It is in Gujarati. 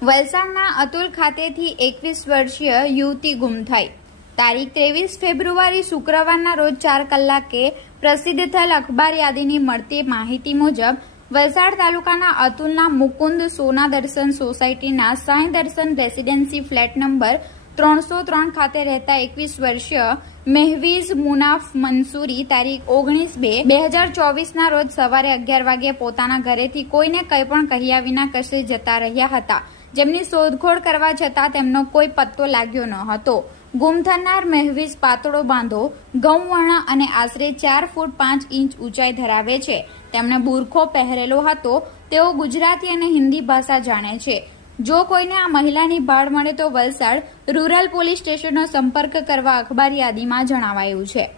વલસાડના અતુલ ખાતેથી એકવીસ વર્ષીય યુવતી ગુમ થઈ. તારીખ ત્રેવીસ ફેબ્રુઆરી શુક્રવારના રોજ ચાર કલાકે પ્રસિદ્ધ થયેલ અખબાર યાદીની મળતી માહિતી મુજબ, વલસાડ તાલુકાના અતુલના મુકુંદ સોના દર્શન સોસાયટીના સાંઈ દર્શન રેસિડેન્સી ફ્લેટ નંબર ત્રણસો ત્રણ ખાતે રહેતા એકવીસ વર્ષીય મેહવીઝ મુનાફ મંસૂરી તારીખ ઓગણીસ બે બે હજાર ચોવીસના રોજ સવારે અગિયાર વાગ્યે પોતાના ઘરેથી કોઈને કંઈ પણ કહ્યા વિના કશે જતા રહ્યા હતા. જેમની શોધખોળ કરવા છતાં તેમનો કોઈ પત્તો લાગ્યો ન હતો. ગુમ થનાર મહેવીઝ પાતળો બાંધો, ગૌવર્ણ અને આશરે ચાર ફૂટ પાંચ ઇંચ ઊંચાઈ ધરાવે છે. તેમણે બુરખો પહેરેલો હતો. તેઓ ગુજરાતી અને હિન્દી ભાષા જાણે છે. જો કોઈને આ મહિલાની ભાળ મળે તો વલસાડ રૂરલ પોલીસ સ્ટેશનનો સંપર્ક કરવા અખબાર યાદીમાં જણાવાયું છે.